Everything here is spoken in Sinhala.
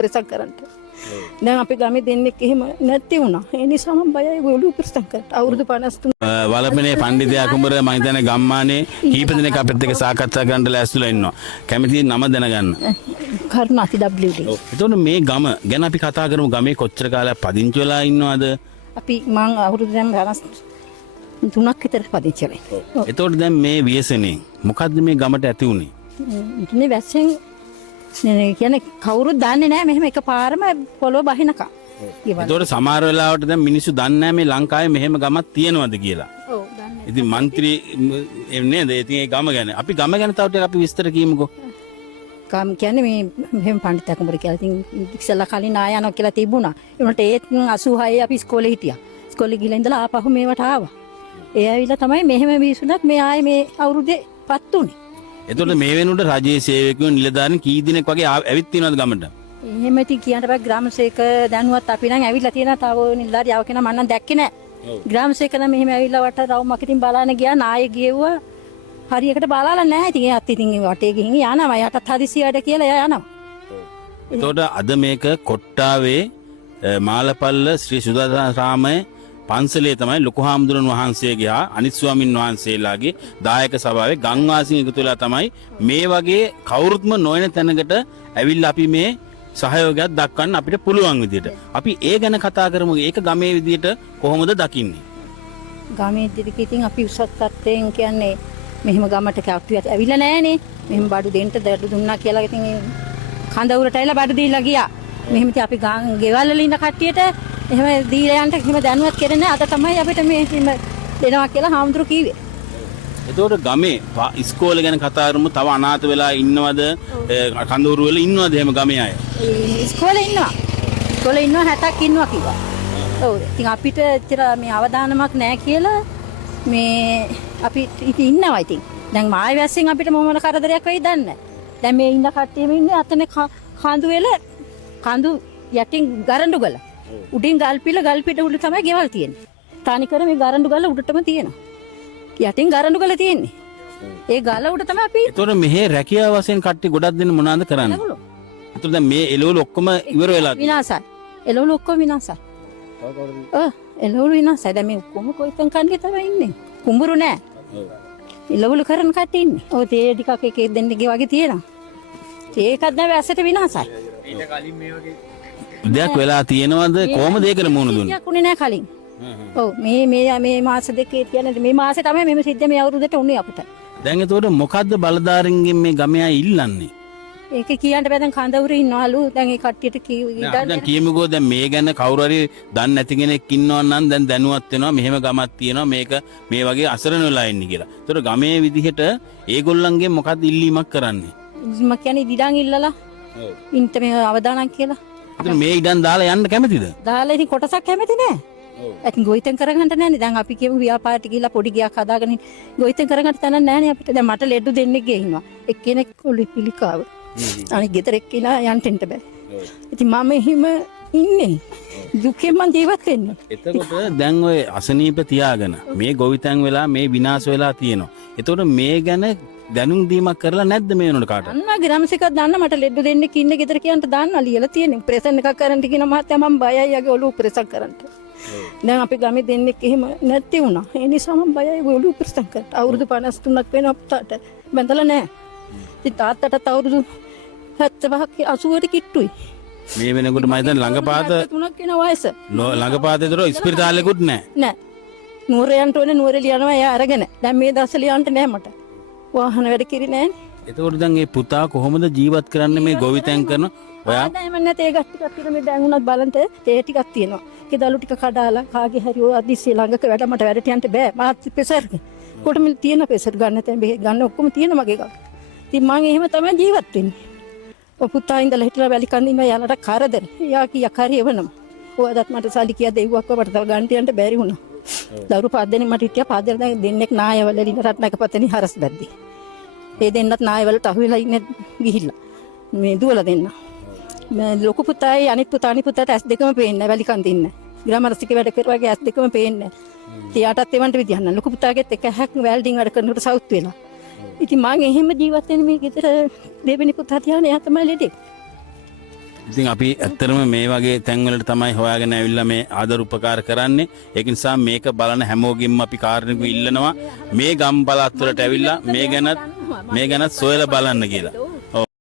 ප්‍රසං කරන්න. දැන් අපි ගමේ දෙන්නෙක් එහෙම නැති වුණා. ඒ නිසා මම බයයි ඔළුව ප්‍රසං කරන්න. අවුරුදු 53 වලපනේ පණ්ඩිතයා කුඹර මම හිතන්නේ ගම්මානේ කීප දෙනෙක් අපිත් එක්ක සාකච්ඡා කරන්න ලෑස්තිලා ඉන්නවා. කැමති නම දැනගන්න. කරුණාති WD. එතකොට මේ ගම ගැන අපි කතා කරමු. ගමේ කොච්චර කාලයක් පදිංචි වෙලා ඉන්නවද? අපි මං අවුරුදු දැන් 3ක් විතර පදිංචි වෙලා. එතකොට දැන් මේ ව්‍යසනේ මොකද්ද මේ ගමට ඇති උනේ? ඉන්නේ වැස්සෙන් කියන්නේ කවුරුත් දන්නේ නැහැ මෙහෙම එකපාරම පොළොව බහිනකම්. එතකොට සමහර වෙලාවට දැන් මිනිස්සු දන්නේ නැහැ මේ ලංකාවේ මෙහෙම ගමක් තියෙනවද කියලා. ඔව් දන්නේ. ඉතින් മന്ത്രി නේද? ඉතින් ඒ ගම ගැන අපි ගම ගැන තව ටිකක් අපි විස්තර කියමුකෝ. ගම කියන්නේ මේ මෙහෙම පඬිතුක කුඹර කියලා. ඉතින් ඉස්සෙල්ලා කලින් ආයනවා කියලා තිබුණා. ඒ වුණාට ඒත් 86 අපි ඉස්කෝලේ හිටියා. ඉස්කෝලේ ගිහලා ඉඳලා ආපහු මේවට ආවා. ඒ ඇවිල්ලා තමයි මෙහෙම විසුණක් මේ ආයේ මේ අවුරුද්දේ පත් උනේ. එතකොට මේ වෙනුවට රජයේ සේවකයෝ නිලධාරීන් කී දිනක් වගේ ඇවිත් තියෙනවද ගමට? එහෙම ඉතින් කියන්න බෑ ග්‍රාමසේක දැනුවත් අපි නම් ඇවිල්ලා තියෙනවා. තව නිලධාරිය ආව කෙනා මම නම් දැක්කේ නෑ. ග්‍රාමසේක නම් මෙහෙම ඇවිල්ලා වට රවුමක් ඉතින් බලන්න ගියා. නායේ ගියුවා. හරියකට බලලා නැහැ. ඉතින් ඒ අත් ඉතින් වටේ ගිහින් යනවා. යටත් හදිසියට කියලා එයා යනවා. එතකොට අද මේක කොට්ටාවේ මාලපල්ල ශ්‍රී සුදර්ශනාරාමයේ පන්සලේ තමයි ලොකු හාමුදුරන් වහන්සේගේ හා අනිත් ස්වාමින් වහන්සේලාගේ දායක සභාවේ ගම්වාසීන් එකතු වෙලා තමයි මේ වගේ කවුරුත්ම නොයන තැනකට ඇවිල්ලා අපි මේ සහයෝගයක් දක්වන්න අපිට පුළුවන් විදියට. අපි ඒ ගැන කතා කරමු. ඒක ගමේ විදියට කොහොමද දකින්නේ? ගමේ විදියට ඉතින් අපි උසස් තත්ත්වයෙන් කියන්නේ මෙහෙම ගමට කවුරුත් ඇවිල්ලා නැහනේ. මෙහෙම බඩු දෙන්න දඩු දුන්නා කියලා ඉතින් කඳවුරට ඇවිල්ලා බඩු දීලා ගියා. මෙහෙම ඉතින් අපි ගෙවල් වල ඉන්න කට්ටියට එහෙම දීලා යන්න කිසිම දැනුවත් කරන්නේ අද තමයි අපිට මේ දෙනවා කියලා හාමුදුරු කිව්වේ. එතකොට ගමේ ඉස්කෝලේ ගැන කතා කරමු. තව අනාථ වෙලා ඉන්නවද? කඳවුරු වල ඉන්නවද එහෙම ගමේ අය? ඉස්කෝලේ ඉන්නවා. ඉස්කෝලේ ඉන්නවා 60ක් ඉන්නවා කිව්වා. ඔව්. ඉතින් අපිට ඇත්තට මේ අවදානමක් නැහැ කියලා මේ අපි ඉතින් ඉන්නවා ඉතින්. දැන් මායි වැස්සෙන් අපිට මොන කරදරයක් වෙයිද දන්නේ නැහැ. දැන් මේ ඉන්න කට්ටියම ඉන්නේ අතන කඳු වෙල කඳු යටින් ගරඬු ගල. උඩින් ගල් පිට උඩ තමයි ගෙවල් තියෙන්නේ. තනිකර මේ ගරඬු ගල උඩටම තියෙනවා. යටින් ගරඬු ගල තියෙන්නේ. ඒ ගල උඩ තමයි අපි. ඒතකොට මෙහි රැකියාව වශයෙන් කට්ටිය ගොඩක් දෙන්න මොනවාද කරන්නේ? ඒතකොට දැන් මේ එළවලු ඔක්කොම ඉවර වෙලා විනාශයි. එළවලු ඔක්කොම විනාශයි. එළවලු විනාශයි. දැන් මේ ඔක්කොම කොයිතෙන් කන්නේ තමයි ඉන්නේ. කුඹුරු නෑ. එළවලු කරන කට්ටිය ඉන්නේ. ඔය තේ ටිකක් එක දෙන්නෙක්ගේ වගේ තියෙනවා. ඒකත් නැව ඇසට විනාශයි. ඊට කලින් මේ වගේ දෙයක් වෙලා තියෙනවද? කොහොමද ඒකට මුහුණ දුන්නේ? දෙයක් උනේ නෑ කලින්. ඔව් මේ මාස දෙකේ කියන්නේ මේ මාසේ තමයි මෙම සිද්ධ මේ අවුරුද්දට උනේ අපිට. දැන් එතකොට මොකද්ද බලධාරීන්ගෙන් මේ ගමේ අය ඉල්ලන්නේ? ඒක කියන්න බෑ දැන් කඳවුරේ ඉන්නවලු. දැන් ඒ කට්ටියට දැන් කියමුකෝ දැන් මේ ගැන කවුරු හරි දන්නේ නැති කෙනෙක් ඉන්නවා නම් දැන් දැනුවත් වෙනවා මෙහෙම ගමක් තියෙනවා මේක මේ වගේ අසරණ වෙලා ඉන්නේ කියලා. එතකොට ගමේ විදිහට ඒගොල්ලන්ගෙන් මොකද්ද ඉල්ලීමක් කරන්නේ? මම කියන්නේ ඉඩම් ඉල්ලලා. ඔව්. ඉන්ට මේ අවදානක් කියලා. එතන මේ ඉඩම් දාලා යන්න කැමතිද? දාලා ඉතින් කොටසක් කැමති නෑ. ඔව්. ඒකින් ගොවිතැන් කරගන්න නෑනේ. දැන් අපි කියමු ව්‍යාපාරට ගිහිල්ලා පොඩි ගයක් හදාගෙන ගොවිතැන් කරගන්න තැනක් නෑනේ අපිට. දැන් මට ලෙඩු දෙන්නෙක් ඉන්නවා. එක්කෙනෙක් පිළිකාව. අනිත් ගෙදර එක්කිනා යන්න බෑ. ඉතින් මම එහෙම ඉන්නේ. දුකෙන් මං ජීවත් වෙන්නේ. එතකොට දැන් ඔය අසනීප තියාගෙන මේ ගොවිතැන් වෙලා මේ විනාශ වෙලා තියෙනවා. එතකොට මේ ගැන දැනුම් දීමක් කරලා නැද්ද මේ වෙනකොට කාටද? අන්න ග්‍රාමසිකක් දාන්න මට ලෙඩ දෙන්නෙක් ඉන්නේ ගෙදර කියන්ට දාන්න ලියලා තියෙනවා. ඔපරේෂන් එකක් කරන්න කියන මහත්තයා මම බයයි යගේ ඔළුව ඔපරේෂන් කරන්න. දැන් අපි ගමේ දෙන්නෙක් එහෙම නැති වුණා. ඒ නිසා මම බයයි ඔළුව ඔපරේෂන් කරන්න. අවුරුදු 53ක් වෙනවා අපට. බඳලා නැහැ. ඉතින් තාත්තට අවුරුදු 75ක් 80ට කිට්ටුයි. මේ වෙනකොට මම හිතන්නේ ළඟපාත 3ක් වෙන වයස. ළඟපාතේ දොර ස්පිරිතාලෙකුත් නැහැ. නැහැ. නුවරයන්ට ඕනේ නුවරේ ලියනවා එයා අරගෙන. දැන් මේ දවස්වල ලියන්න නැහැ මට. වාහන වැඩ කිරි නැහැ. එතකොට දැන් මේ පුතා කොහොමද ජීවත් කරන්නේ මේ ගොවිතැන් කරන ඔයා? ආදායම නැතේ ඒ ටිකක් තියෙන මේ දැන් උනත් බලන්ට තේ ටිකක් තියෙනවා. ඒකදලු ටික කඩාලා කාගේ හරි ඔය අදිස්සේ ළඟක වැඩ මට වැඩට යන්න බෑ. මාත් පෙසර්. කොටම තියෙන පෙසර් ගන්න තැන් ගන්න ඔක්කොම තියෙන මගේ ගාව. ඉතින් මම එහෙම තමයි ජීවත් වෙන්නේ. ඔය පුතා ඉඳලා හිටලා වැලි කන්දින්න යාලට කරදර. යා කියා කරේ වෙනම. ඔයදත් මට සල්ලි කියා දෙව්වක් මට තව ගන්න යන්න බැරි වුණා. දවරු 5 දෙනෙක් මට හිටියා 5 දෙනෙක් දෙන්නෙක් නායවල ඉන්න රත්නක පතේ හරස් දැද්දි. ඒ දෙන්නත් නායවලට අහුවෙලා ඉන්නේ ගිහිල්ලා. මේ දුවලා දෙන්න. මේ ලොකු පුතායි අනිත් පුතාට ඇස් දෙකම පේන්නේ වැලි කන්දින්න. ග්‍රාමරසික වැඩ කරුවාගේ ඇස් දෙකම පේන්නේ. තියාටත් එවන්ට විදියක් නැහැ. ලොකු පුතාගෙත් එක හැක් වෙල්ඩින් වැඩ කරනකොට සවුත් වෙලා. ඉතින් මම එහෙම ජීවත් වෙන මේ ගෙදර දෙවෙනි පුතා තියානේ එයා තමයි ලෙඩේ. ඉතින් අපි ඇත්තරම මේ වගේ තැන්වලට තමයි හොයාගෙන ඇවිල්ලා මේ ආදර උපකාර කරන්නේ. ඒක නිසා මේක බලන හැමෝගෙම අපි කාරණිකව ඉල්ලනවා මේ ගම් පළාත් වලට ඇවිල්ලා මේ ගැනත් සොයලා බලන්න කියලා.